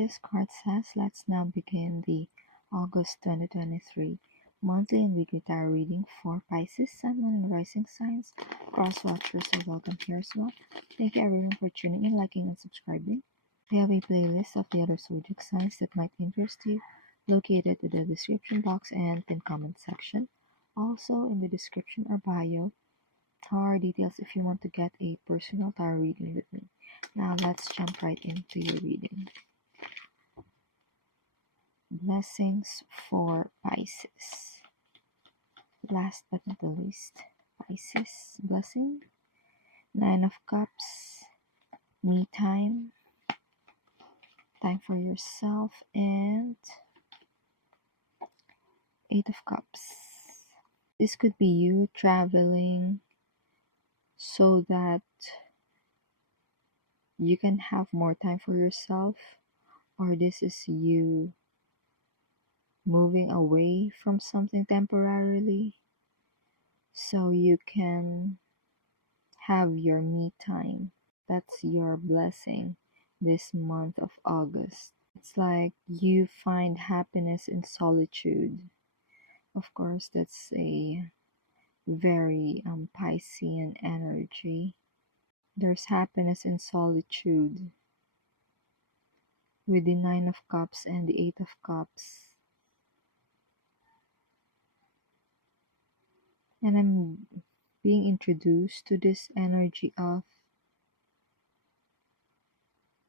this card says, let's now begin the August 2023 monthly and weekly tarot reading for Pisces, Sun, Moon, and Rising signs. Cross watchers are welcome here as well. Thank you everyone for tuning in, liking, and subscribing. We have a playlist of the other zodiac signs that might interest you, located in the description box and pinned comment section. Also in the description or bio are details if you want to get a personal tarot reading with me. Now let's jump right into your reading. Blessings for Pisces. Last but not the least, Pisces blessing. 9 of Cups, me time for yourself, and 8 of Cups. This could be you traveling so that you can have more time for yourself, or this is you moving away from something temporarily so you can have your me time. That's your blessing this month of August. It's like you find happiness in solitude. Of course, that's a very Piscean energy. There's happiness in solitude with the 9 of Cups and the 8 of Cups. And I'm being introduced to this energy of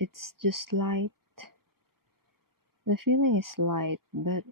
it's just light. The feeling is light, but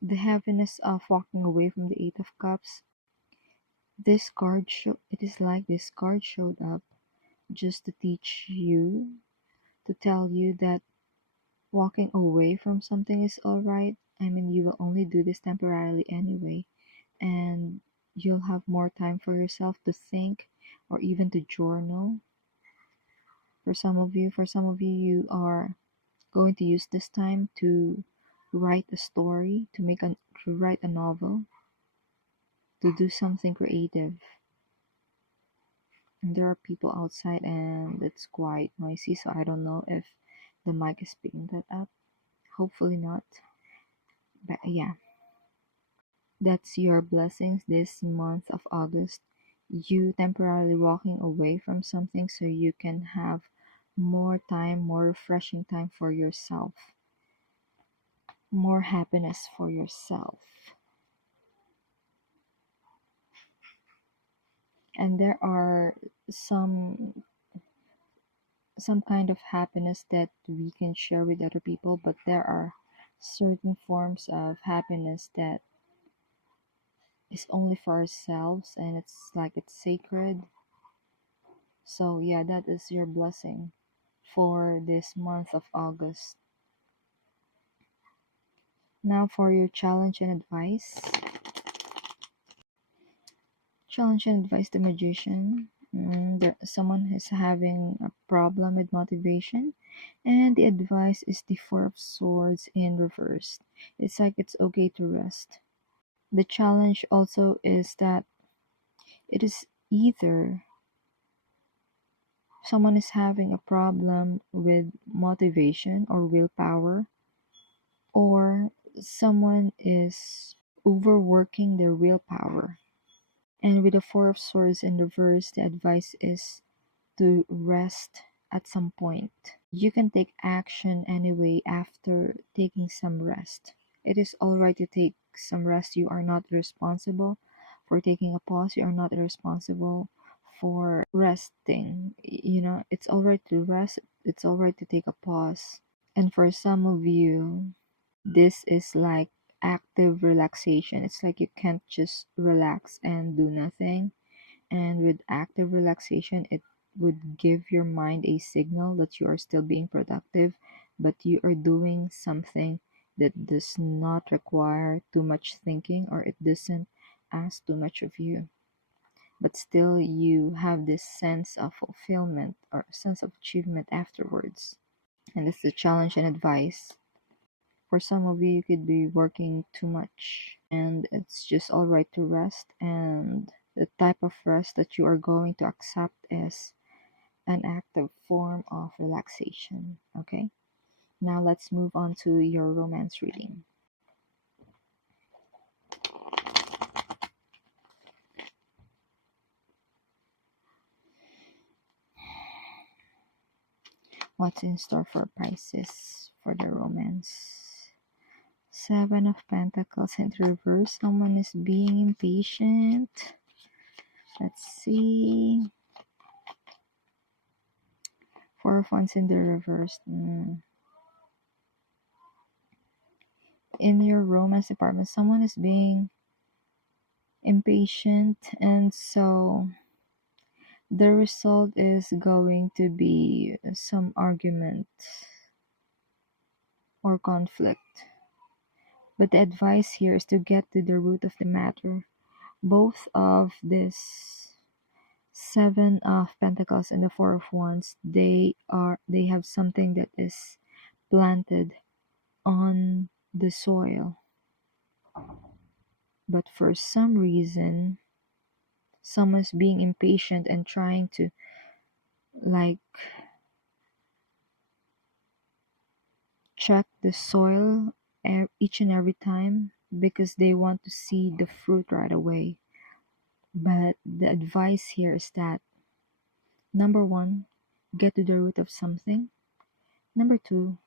the heaviness of walking away from the 8 of Cups, it is like this card showed up just to teach you, to tell you that walking away from something is alright. I mean, you will only do this temporarily anyway, and you'll have more time for yourself to think or even to journal. For some of you, you are going to use this time to write a story, to write a novel, to do something creative. And there are people outside and it's quite noisy, so I don't know if the mic is picking that up. Hopefully not. But yeah, that's your blessings this month of August. You temporarily walking away from something so you can have more time, more refreshing time for yourself, more happiness for yourself. And there are some kind of happiness that we can share with other people, but there are certain forms of happiness that is only for ourselves, and it's like it's sacred. So yeah, that is your blessing for this month of August. Now for your challenge and advice. Challenge and advice, the Magician. Someone is having a problem with motivation, and the advice is the 4 of Swords in reverse. It's like it's okay to rest. The challenge also is that it is either someone is having a problem with motivation or willpower, or someone is overworking their willpower. And with the 4 of Swords in reverse, the advice is to rest at some point. You can take action anyway after taking some rest. It is alright to take some rest. You are not responsible for taking a pause. You are not responsible for resting. It's alright to rest. It's alright to take a pause. And for some of you, this is like active relaxation. It's like you can't just relax and do nothing. And with active relaxation, it would give your mind a signal that you are still being productive, but you are doing something that does not require too much thinking, or it doesn't ask too much of you. But still, you have this sense of fulfillment or sense of achievement afterwards. And it's the challenge and advice. For some of you, you could be working too much, and it's just alright to rest. And the type of rest that you are going to accept is an active form of relaxation. Okay, now let's move on to your romance reading. What's in store for Pisces for the romance? Seven of Pentacles in reverse. Someone is being impatient. Let's see. Four of Wands in the reverse. In your romance department, someone is being impatient, and so the result is going to be some argument or conflict. But the advice here is to get to the root of the matter. Both of this Seven of Pentacles and the Four of Wands, they have something that is planted on the soil. But for some reason, someone's being impatient and trying to like check the soil each and every time because they want to see the fruit right away. But the advice here is that number one, get to the root of something. Number two,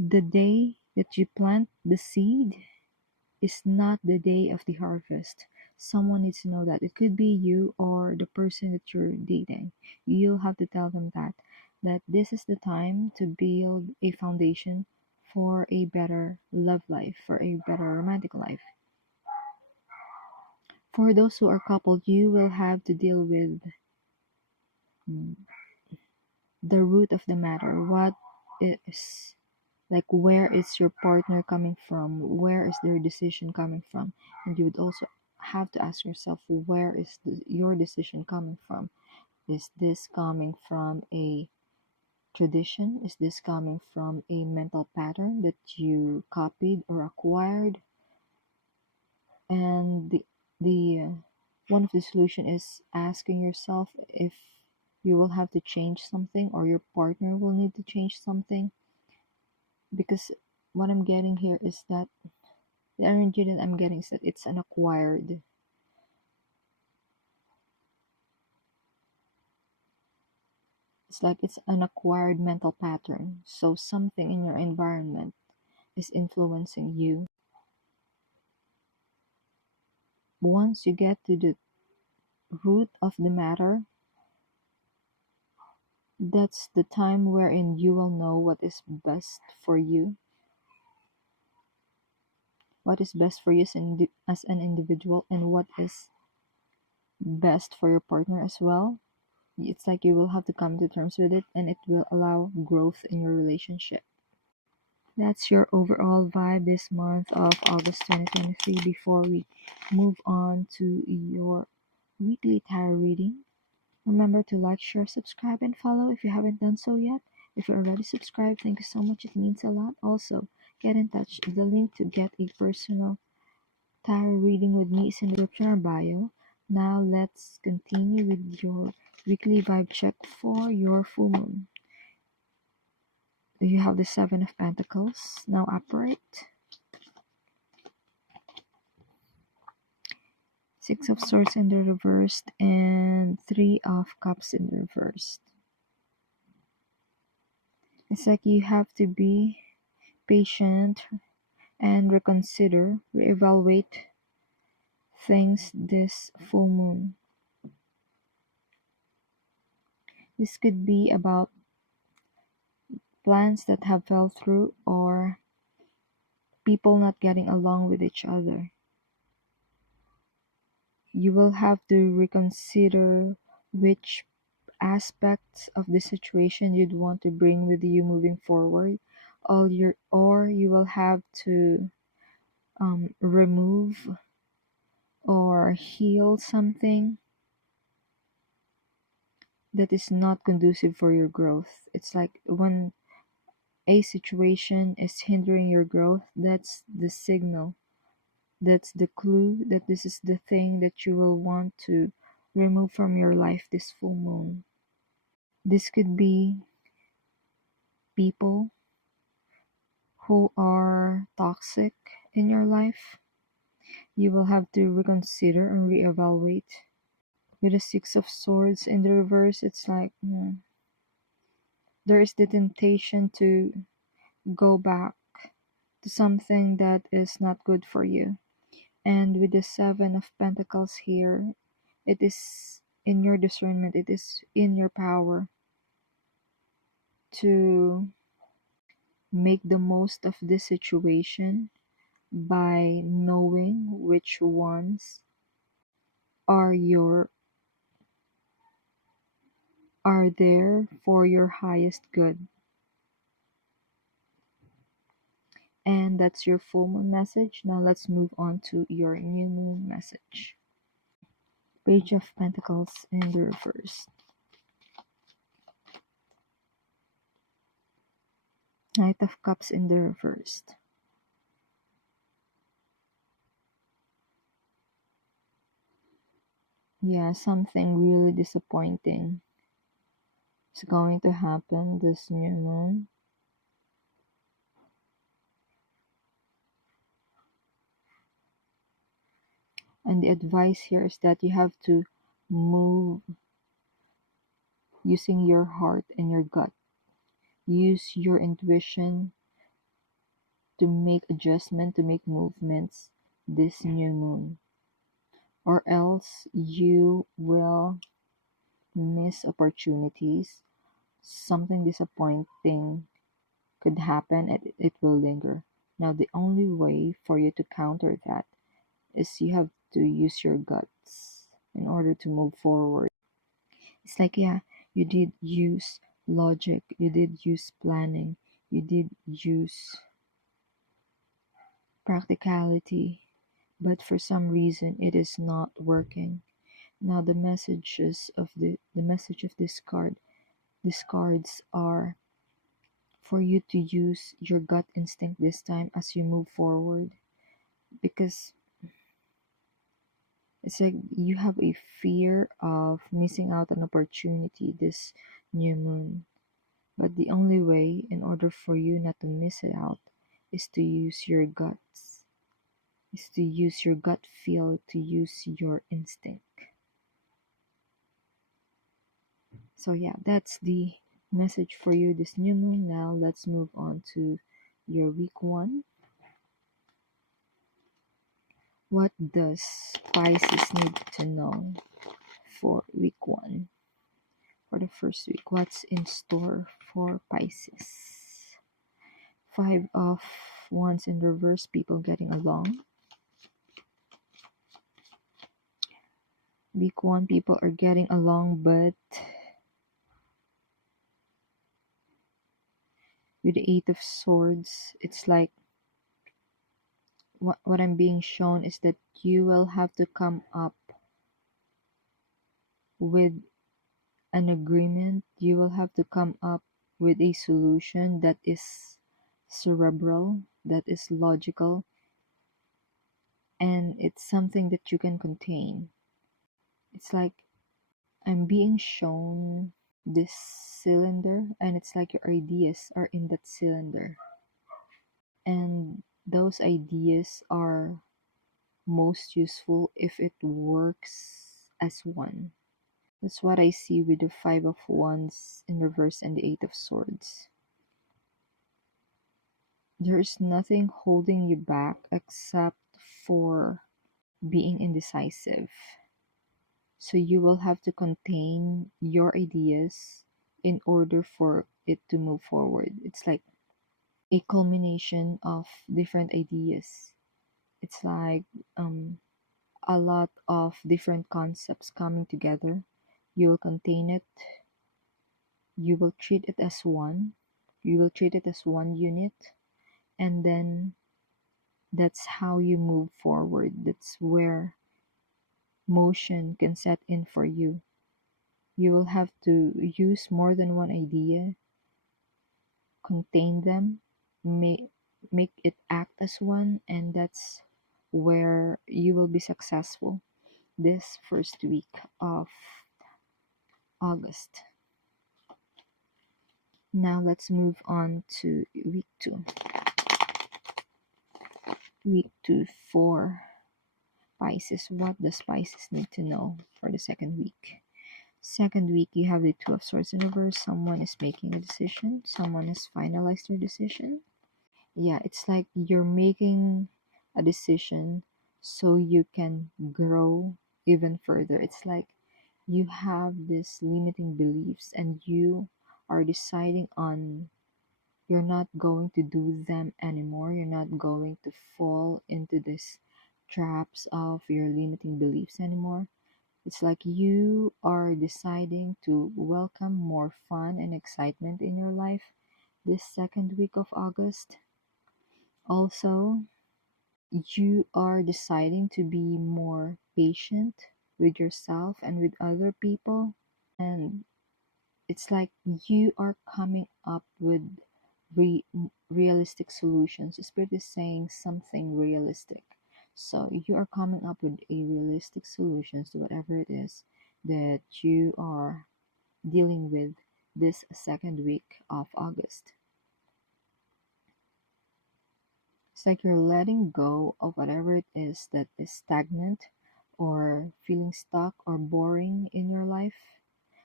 the day that you plant the seed is not the day of the harvest. Someone needs to know that. It could be you or the person that you're dating. You'll have to tell them that this is the time to build a foundation for a better love life, for a better romantic life. For those who are coupled, you will have to deal with the root of the matter. What is like, where is your partner coming from? Where is their decision coming from? And you would also have to ask yourself, where is your decision coming from? Is this coming from a tradition? Is this coming from a mental pattern that you copied or acquired? And the one of the solution is asking yourself if you will have to change something or your partner will need to change something. Because what I'm getting here is that the energy that I'm getting is that it's an acquired. It's like it's an acquired mental pattern. So something in your environment is influencing you. Once you get to the root of the matter, that's the time wherein you will know what is best for you. What is best for you as an individual, and what is best for your partner as well. It's like you will have to come to terms with it, and it will allow growth in your relationship. That's your overall vibe this month of August 2023. Before we move on to your weekly tarot reading, remember to like, share, subscribe, and follow if you haven't done so yet. If you're already subscribed, thank you so much. It means a lot. Also, get in touch. The link to get a personal tarot reading with me is in the description or bio. Now let's continue with your weekly vibe check for your full moon. You have the Seven of Pentacles now upright, Six of Swords in the reversed, and Three of Cups in the reversed. It's like you have to be patient and reconsider, reevaluate things this full moon. This could be about plans that have fell through or people not getting along with each other. You will have to reconsider which aspects of the situation you'd want to bring with you moving forward, or you will have to remove or heal something that is not conducive for your growth. It's like when a situation is hindering your growth, that's the signal, that's the clue that this is the thing that you will want to remove from your life this full moon. This could be people who are toxic in your life. You will have to reconsider and reevaluate. With the Six of Swords in the reverse, it's like there is the temptation to go back to something that is not good for you. And with the Seven of Pentacles here, it is in your discernment, it is in your power to make the most of this situation by knowing which ones are there for your highest good. And that's your full moon message. Now let's move on to your new moon message. Page of Pentacles in the reverse. Knight of Cups in the reverse. Yeah, something really disappointing is going to happen this new moon. And the advice here is that you have to move using your heart and your gut. Use your intuition to make adjustment, to make movements this new moon. Or else you will miss opportunities. Something disappointing could happen and it will linger. Now, the only way for you to counter that is you have to use your guts in order to move forward. It's like, yeah, you did use logic, you did use planning, you did use practicality, but for some reason it is not working. Now the messages of the message of this card, these cards are for you to use your gut instinct this time as you move forward, because it's like you have a fear of missing out an opportunity this new moon. But the only way in order for you not to miss it out is to use your guts, is to use your gut feel, to use your instinct. So yeah, that's the message for you this new moon. Now let's move on to your week 1. What does Pisces need to know for week 1? For the first week, what's in store for Pisces? 5 of Wands in reverse, people getting along. Week 1, people are getting along, but with the 8 of Swords, it's like what I'm being shown is that you will have to come up with an agreement. You will have to come up with a solution that is cerebral, that is logical, and it's something that you can contain. It's like I'm being shown this cylinder, and it's like your ideas are in that cylinder. And those ideas are most useful if it works as one. That's what I see with the 5 of Wands in reverse and the 8 of Swords. There is nothing holding you back except for being indecisive. So you will have to contain your ideas in order for it to move forward. It's like a culmination of different ideas. It's like a lot of different concepts coming together. You will contain it. You will treat it as one. You will treat it as one unit. And then that's how you move forward. That's where motion can set in for you. You will have to use more than one idea, contain them, make it act as one, and that's where you will be successful. this first week of August. Now let's move on to week 2. Week 2 for Pisces. What does Pisces need to know for the second week? Second week, you have the Two of Swords in reverse. Someone is making a decision. Someone has finalized their decision. Yeah, it's like you're making a decision so you can grow even further. It's like you have these limiting beliefs and you are deciding on you're not going to do them anymore. You're not going to fall into these traps of your limiting beliefs anymore. It's like you are deciding to welcome more fun and excitement in your life this second week of August. Also, you are deciding to be more patient with yourself and with other people. And it's like you are coming up with re- realistic solutions. The Spirit is saying something realistic. So you are coming up with a realistic solutions to whatever it is that you are dealing with this second week of August. It's like you're letting go of whatever it is that is stagnant or feeling stuck or boring in your life.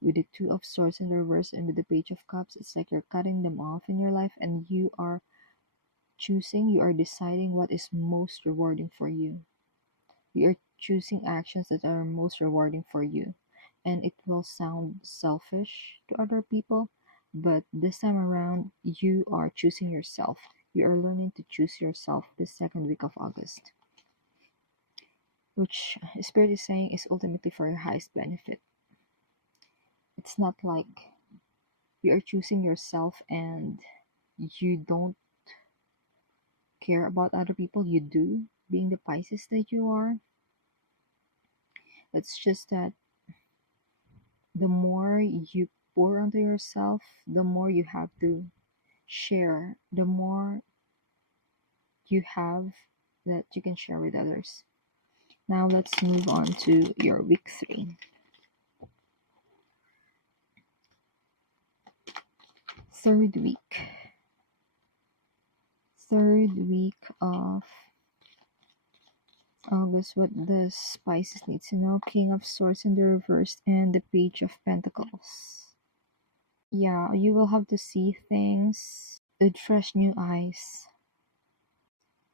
With the Two of Swords in reverse and with the Page of Cups, it's like you're cutting them off in your life and you are deciding what is most rewarding for you. You're choosing actions that are most rewarding for you. And it will sound selfish to other people, but this time around, you are choosing yourself. You are learning to choose yourself this second week of August, which Spirit is saying is ultimately for your highest benefit. It's not like you are choosing yourself and you don't care about other people. You do, being the Pisces that you are. It's just that the more you pour onto yourself, the more you have to share, the more you have that you can share with others. Now let's move on to your week 3. Third week. Third week of August. What does Pisces need to know? King of Swords in the reverse and the Page of Pentacles. Yeah, you will have to see things with fresh new eyes.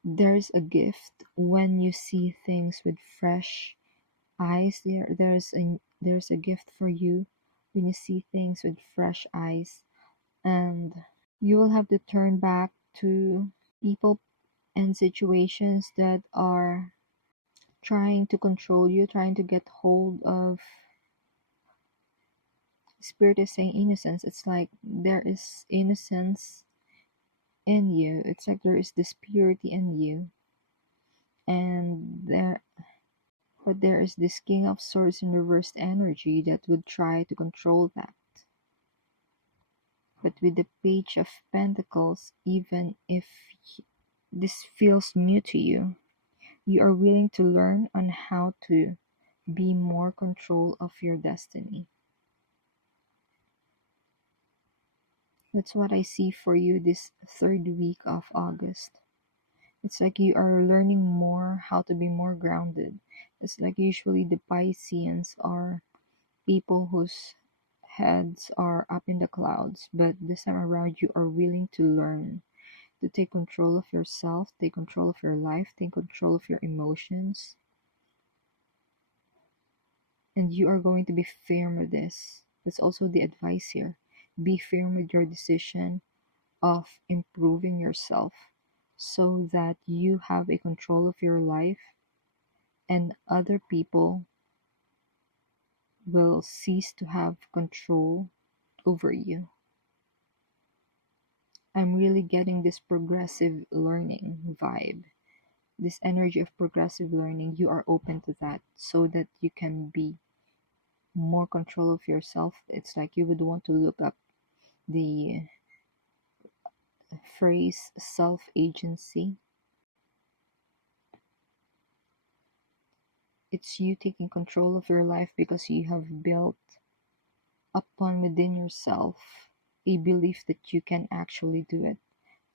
There's a gift when you see things with fresh eyes. There's a gift for you when you see things with fresh eyes, and you will have to turn back to people and situations that are trying to control you, trying to get hold of. Spirit is saying innocence. It's like there is innocence in you. It's like there is this purity in you, and there is this King of Swords in reversed energy that would try to control that. But with the Page of Pentacles, even if this feels new to you, you are willing to learn on how to be more control of your destiny. That's what I see for you this third week of August. It's like you are learning more how to be more grounded. It's like usually the Pisceans are people whose heads are up in the clouds, but this time around you are willing to learn to take control of yourself, take control of your life, take control of your emotions. And you are going to be firm with this. That's also the advice here. Be firm with your decision of improving yourself so that you have a control of your life and other people will cease to have control over you. I'm really getting this progressive learning vibe, this energy of progressive learning. You are open to that so that you can be more control of yourself. It's like you would want to look up the phrase self agency. It's you taking control of your life because you have built upon within yourself a belief that you can actually do it.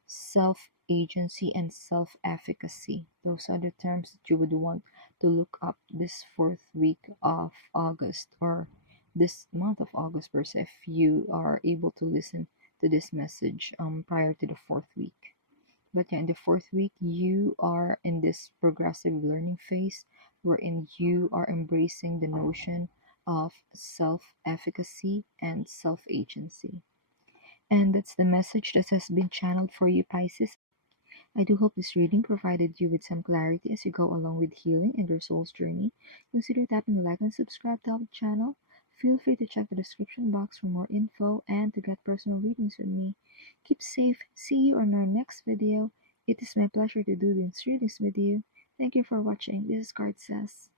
Self agency and self efficacy. Those are the terms that you would want to look up this fourth week of August, or this month of August per se, if you are able to listen to this message prior to the fourth week. But yeah, in the fourth week, you are in this progressive learning phase wherein you are embracing the notion of self efficacy and self agency. And that's the message that has been channeled for you, Pisces. I do hope this reading provided you with some clarity as you go along with healing and your soul's journey. Consider tapping the like and subscribe to our channel. Feel free to check the description box for more info and to get personal readings with me. Keep safe. See you on our next video. It is my pleasure to do these readings with you. Thank you for watching. This is CardSays.